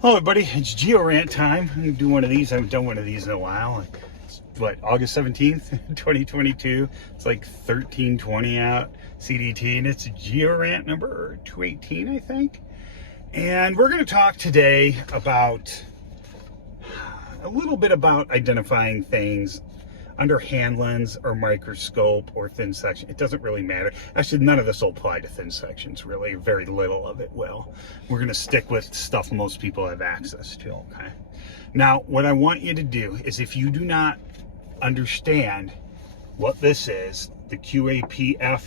Hello everybody, it's Geo-Rant time. I'm gonna do one of these. I haven't done one of these in a while. It's what, August 17th, 2022. It's like 13:20 out CDT, and it's Geo-Rant number 218, I think. And we're gonna talk today about a little bit about identifying things under hand lens or microscope or thin section. It doesn't really matter. Actually, none of this will apply to thin sections, really. Very little of it will. We're going to stick with stuff most people have access to, okay? Now, what I want you to do is, if you do not understand what this is, the QAPF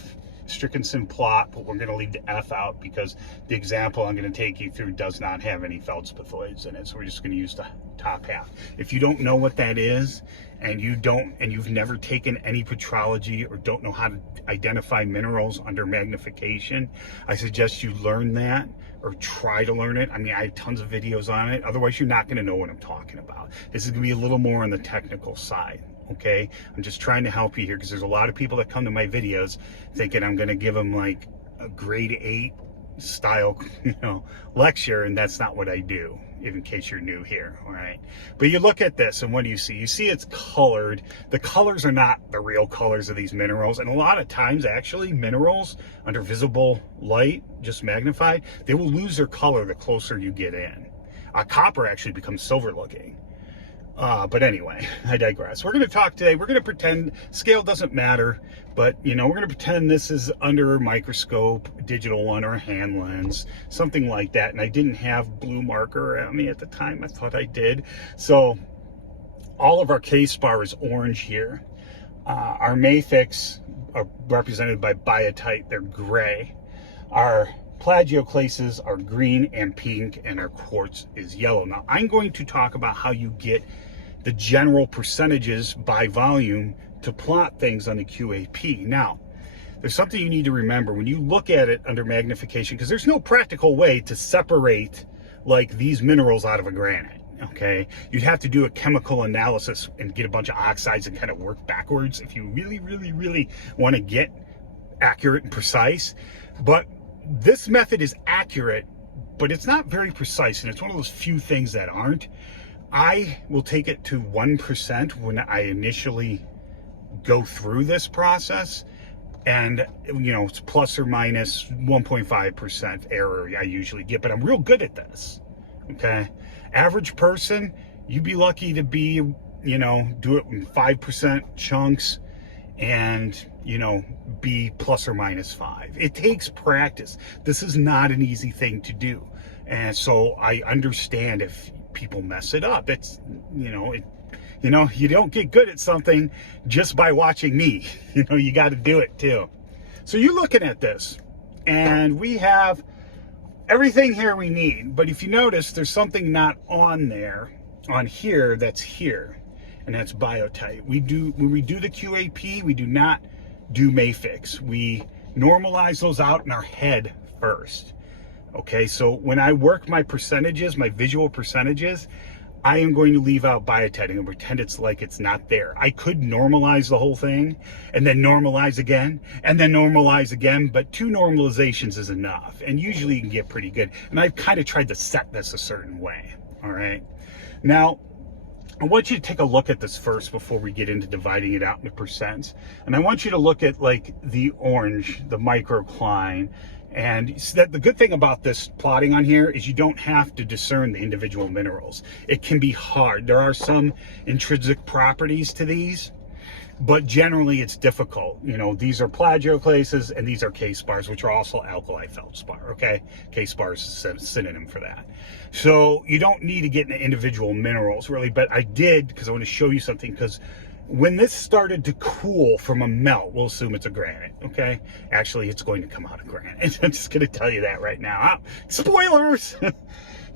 Strickenson plot, but we're going to leave the F out because the example I'm going to take you through does not have any feldspathoids in it. So we're just going to use the top half. If you don't know what that is, and you've never taken any petrology or don't know how to identify minerals under magnification, I suggest you learn that or try to learn it. I mean, I have tons of videos on it. Otherwise, you're not going to know what I'm talking about. This is going to be a little more on the technical side. Okay, I'm just trying to help you here because there's a lot of people that come to my videos thinking I'm going to give them like a grade 8 style, lecture, and that's not what I do, in case you're new here. All right, but you look at this and what do you see? You see it's colored. The colors are not the real colors of these minerals, and a lot of times actually minerals under visible light, just magnified, they will lose their color the closer you get in. Copper actually becomes silver looking. But anyway, I digress. We're going to talk today. We're going to pretend scale doesn't matter, but we're going to pretend this is under a microscope, digital one, or a hand lens, something like that. And I didn't have blue marker at me at the time. I thought I did. So all of our K-spar is orange here. Our mafics are represented by biotite. They're gray. Our plagioclases are green and pink, and our quartz is yellow. Now, I'm going to talk about how you get the general percentages by volume to plot things on the QAP. Now, there's something you need to remember when you look at it under magnification, because there's no practical way to separate like these minerals out of a granite. Okay, you'd have to do a chemical analysis and get a bunch of oxides and kind of work backwards if you really want to get accurate and precise. But this method is accurate, but it's not very precise, and it's one of those few things that aren't. I will take it to 1% when I initially go through this process, and it's plus or minus 1.5% error I usually get, but I'm real good at this. Okay, average person, you'd be lucky to be do it in 5% chunks and be plus or minus 5. It takes practice. This is not an easy thing to do, and so I understand if people mess it up. It's you don't get good at something just by watching me. You got to do it too. So you're looking at this, and we have everything here we need, but if you notice, there's something not on here that's here, and that's biotite. When we do the QAP, we do not do mafics. We normalize those out in our head first. Okay, so when I work my percentages, my visual percentages, I am going to leave out biotite and pretend it's like it's not there. I could normalize the whole thing and then normalize again and then normalize again, but 2 normalizations is enough, and usually you can get pretty good. And I've kind of tried to set this a certain way. All right, now I want you to take a look at this first before we get into dividing it out into percents. And I want you to look at like the orange, the microcline. And the good thing about this plotting on here is you don't have to discern the individual minerals. It can be hard. There are some intrinsic properties to these, but generally it's difficult. These are plagioclases and these are K-spars, which are also alkali feldspar. Okay, K-spar is a synonym for that. So you don't need to get into individual minerals really, but I did because I want to show you something, because when this started to cool from a melt, we'll assume it's a granite. Okay, actually it's going to come out of granite. I'm just going to tell you that right now. Spoilers.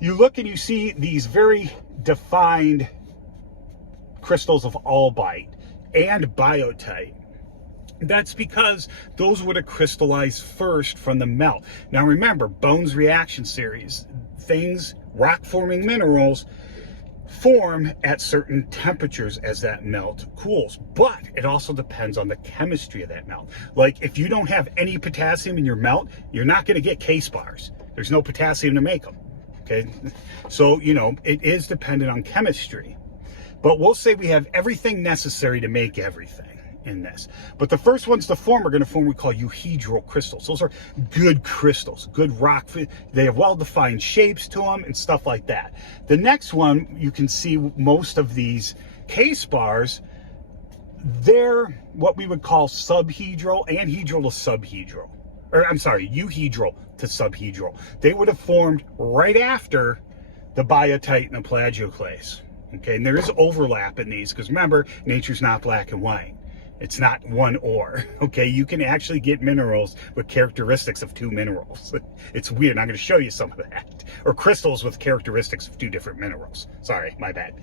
You look and you see these very defined crystals of albite and biotite. That's because those would have crystallized first from the melt. Now remember, Bones reaction series, rock forming minerals form at certain temperatures as that melt cools, but it also depends on the chemistry of that melt. Like if you don't have any potassium in your melt, you're not going to get K-spars. There's no potassium to make them. okay? So, you know, it is dependent on chemistry. But we'll say we have everything necessary to make everything in this. But the first ones to form are going to form what we call euhedral crystals. Those are good crystals, good rock. They have well-defined shapes to them and stuff like that. The next one, you can see most of these K-spars, they're what we would call subhedral, anhedral to subhedral. Or I'm sorry, euhedral to subhedral. They would have formed right after the biotite and the plagioclase. Okay, and there is overlap in these because remember, nature's not black and white. It's not one or. Okay, you can actually get minerals with characteristics of two minerals. It's weird. I'm going to show you some of that. Or crystals with characteristics of two different minerals. Sorry, my bad.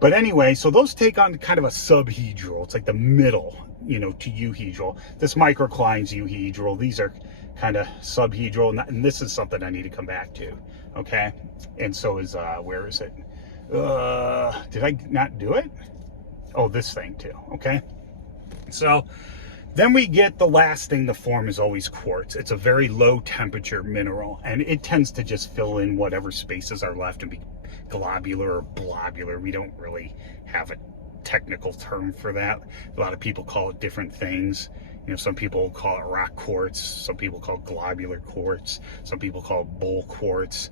But anyway, so those take on kind of a subhedral. It's like the middle, you know, to euhedral. This microcline's euhedral. These are kind of subhedral. And this is something I need to come back to. Okay, and so is, where is it? Did I not do it? Oh, this thing too. Okay. So then we get the last thing to form is always quartz. It's a very low temperature mineral and it tends to just fill in whatever spaces are left and be globular or blobular. We don't really have a technical term for that. A lot of people call it different things. You know, some people call it rock quartz. Some people call it globular quartz. Some people call it bowl quartz.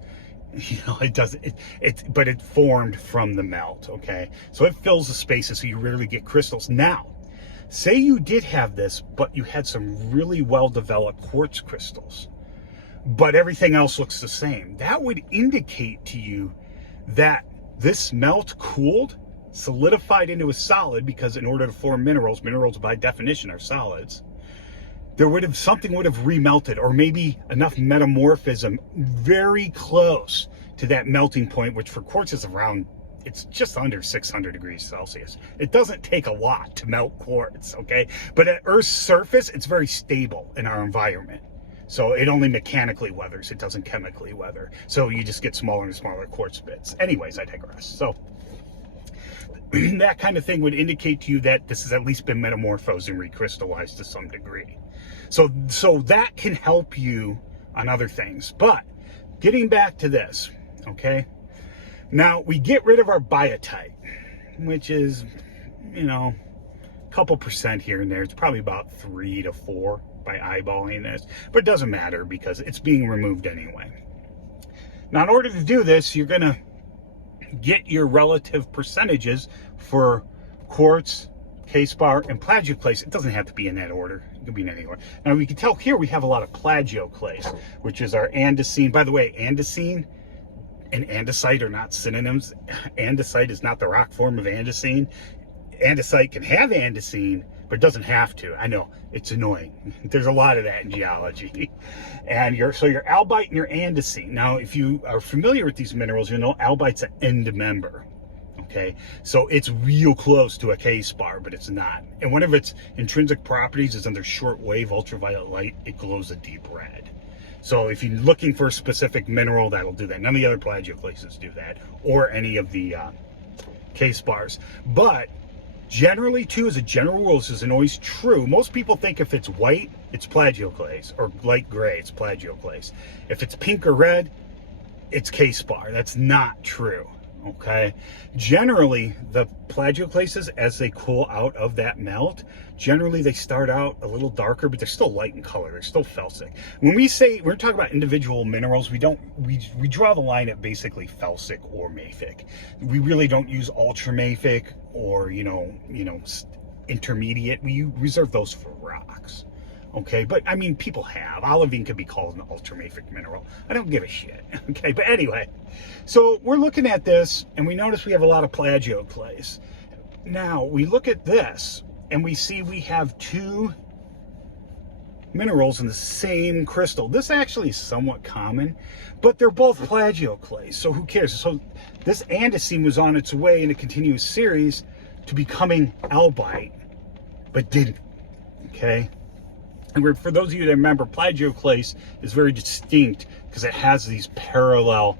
You know, it doesn't, but it formed from the melt, okay? So it fills the spaces, so you rarely get crystals. Now, say you did have this, but you had some really well-developed quartz crystals, but everything else looks the same. That would indicate to you that this melt cooled, solidified into a solid, because in order to form minerals, minerals by definition are solids, something would have remelted, or maybe enough metamorphism very close to that melting point, which for quartz is around, it's just under 600 degrees Celsius. It doesn't take a lot to melt quartz, okay? But at Earth's surface, it's very stable in our environment. So it only mechanically weathers, it doesn't chemically weather. So you just get smaller and smaller quartz bits. Anyways, I digress. So that kind of thing would indicate to you that this has at least been metamorphosed and recrystallized to some degree. So that can help you on other things. But getting back to this, okay? Now, we get rid of our biotite, which is, you know, a couple percent here and there. It's probably about 3 to 4 by eyeballing this. But it doesn't matter because it's being removed anyway. Now, in order to do this, you're going to get your relative percentages for quartz, K-spar, and plagioclase. It doesn't have to be in that order. It can be in any order. Now, we can tell here we have a lot of plagioclase, which is our andesine. By the way, andesine and andesite are not synonyms. Andesite is not the rock form of andesine. Andesite can have andesine, but it doesn't have to. I know, it's annoying. There's a lot of that in geology. And so your albite and your andesine. Now, if you are familiar with these minerals, you know albite's an end member. Okay, so it's real close to a K-spar, but it's not. And one of its intrinsic properties is under short-wave ultraviolet light, it glows a deep red. So if you're looking for a specific mineral, that'll do that. None of the other plagioclases do that, or any of the K-spars. But generally, too, as a general rule, this isn't always true. Most people think if it's white, it's plagioclase, or light gray, it's plagioclase. If it's pink or red, it's K-spar. That's not true. Okay, generally the plagioclases, as they cool out of that melt, generally they start out a little darker, but they're still light in color. They're still felsic. When we say we're talking about individual minerals, we draw the line at basically felsic or mafic. We really don't use ultramafic or you know intermediate. We reserve those for rocks. Okay, but I mean, people have. Olivine could be called an ultramafic mineral. I don't give a shit. Okay, but anyway, so we're looking at this and we notice we have a lot of plagioclase. Now, we look at this and we see we have two minerals in the same crystal. This actually is somewhat common, but they're both plagioclase, so who cares? So this andesine was on its way in a continuous series to becoming albite, but didn't, okay? And for those of you that remember, plagioclase is very distinct because it has these parallel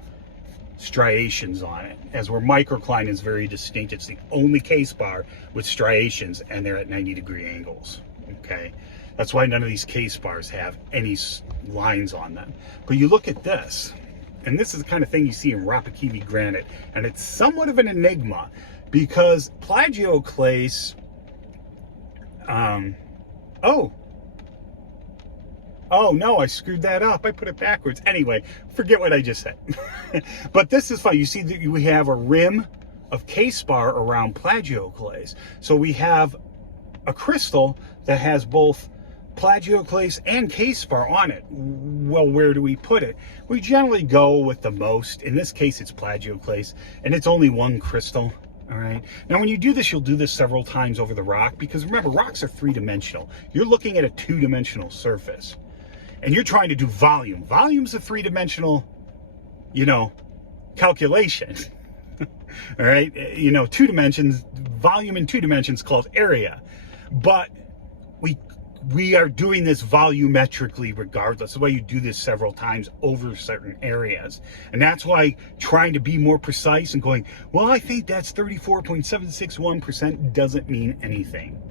striations on it, as where microcline is very distinct. It's the only K-spar with striations, and they're at 90-degree angles, okay? That's why none of these K-spars have any lines on them. But you look at this, and this is the kind of thing you see in Rapakivi granite, and it's somewhat of an enigma because plagioclase, oh no, I screwed that up. I put it backwards. Anyway, forget what I just said. But this is fine. You see that we have a rim of K-spar around plagioclase. So we have a crystal that has both plagioclase and K-spar on it. Well, where do we put it? We generally go with the most. In this case, it's plagioclase, and it's only one crystal. All right. Now, when you do this, you'll do this several times over the rock because remember, rocks are three-dimensional. You're looking at a two-dimensional surface, and you're trying to do volume. Volume's a three-dimensional, calculation. All right. 2 dimensions, volume in 2 dimensions called area, but we are doing this volumetrically regardless. That's why you do this several times over certain areas. And that's why trying to be more precise and going, well, I think that's 34.761% doesn't mean anything.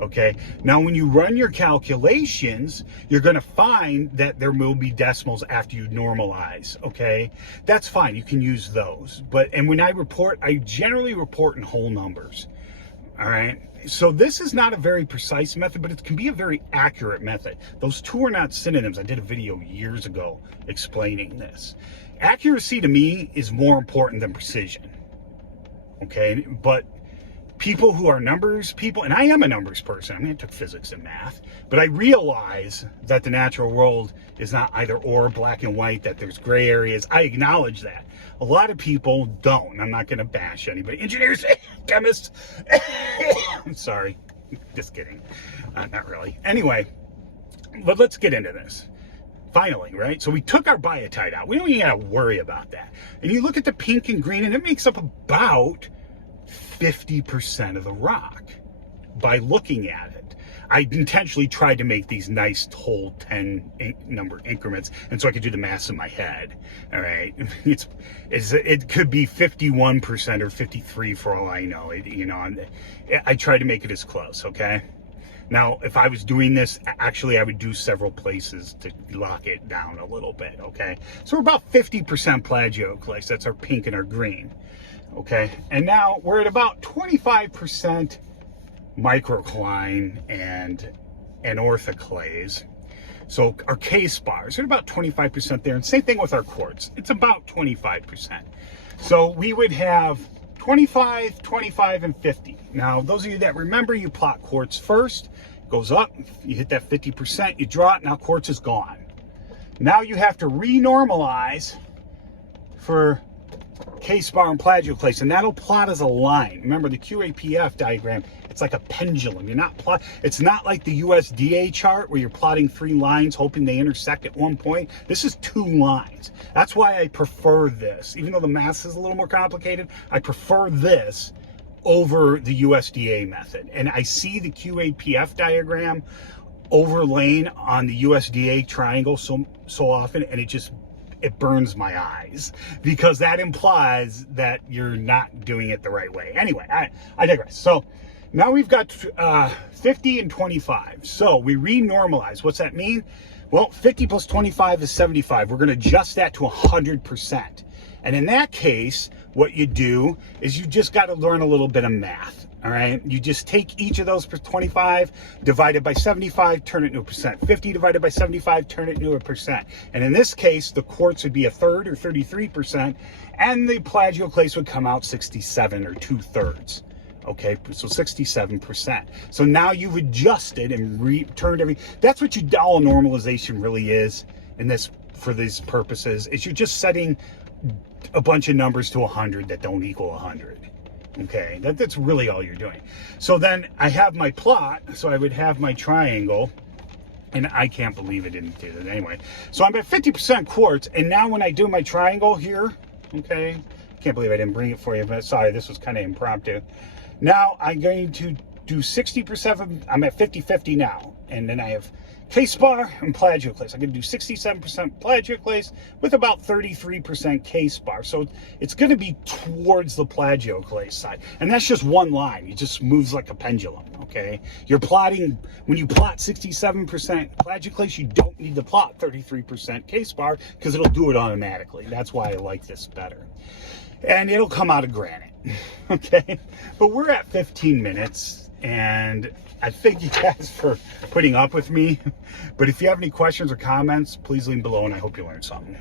Okay. Now, when you run your calculations, you're going to find that there will be decimals after you normalize. Okay. That's fine. You can use those. And when I report, I generally report in whole numbers. All right. So this is not a very precise method, but it can be a very accurate method. Those two are not synonyms. I did a video years ago explaining this. Accuracy to me is more important than precision. Okay. But people who are numbers people, and I am a numbers person. I mean, I took physics and math, but I realize that the natural world is not either or, black and white, that there's gray areas. I acknowledge that. A lot of people don't. I'm not going to bash anybody. Engineers, chemists. I'm sorry. Just kidding. Not really. Anyway, but let's get into this. Finally, right? So we took our biotite out. We don't even got to worry about that. And you look at the pink and green, and it makes up about 50% of the rock by looking at it. I intentionally tried to make these nice whole 10 number increments, and so I could do the math in my head. All right, it could be 51% or 53 for all I know. I tried to make it as close. Okay. Now, if I was doing this, actually, I would do several places to lock it down a little bit. Okay, so we're about 50% plagioclase. That's our pink and our green. Okay, and now we're at about 25% microcline and orthoclase. So our K-spars are about 25% there, and same thing with our quartz. It's about 25%. So we would have 25, 25, and 50. Now, those of you that remember, you plot quartz first, goes up, you hit that 50%, you draw it, now quartz is gone. Now you have to renormalize for K-spar and plagioclase, and that'll plot as a line. Remember the QAPF diagram, it's like a pendulum. It's not like the USDA chart where you're plotting 3 lines hoping they intersect at one point. This is 2 lines. That's why I prefer this. Even though the math is a little more complicated, I prefer this over the USDA method. And I see the QAPF diagram overlaying on the USDA triangle so often, and it burns my eyes because that implies that you're not doing it the right way. Anyway, I digress. So now we've got 50 and 25. So we renormalize. What's that mean? Well, 50 plus 25 is 75. We're going to adjust that to 100%. And in that case, what you do is you just got to learn a little bit of math. All right. You just take each of those 25 divided by 75, turn it into a percent. 50 divided by 75, turn it into a percent. And in this case, the quartz would be a third or 33%, and the plagioclase would come out 67 or 2/3. Okay, so 67%. So now you've adjusted and returned that's what all normalization really is in this, for these purposes, is you're just setting a bunch of numbers to 100 that don't equal 100. Okay, that's really all you're doing. So then I have my plot, so I would have my triangle, and I can't believe it didn't do that anyway. So I'm at 50% quartz, and now when I do my triangle here, okay, can't believe I didn't bring it for you, but sorry, this was kind of impromptu. Now I'm going to do 60%, I'm at 50-50 now, and then I have K-spar and plagioclase. I'm going to do 67% plagioclase with about 33% K-spar. So it's going to be towards the plagioclase side. And that's just one line. It just moves like a pendulum, okay? You're plotting, when you plot 67% plagioclase, you don't need to plot 33% K-spar because it'll do it automatically. That's why I like this better. And it'll come out of granite, okay? But we're at 15 minutes, and I thank you guys for putting up with me. But if you have any questions or comments, please leave below, and I hope you learned something.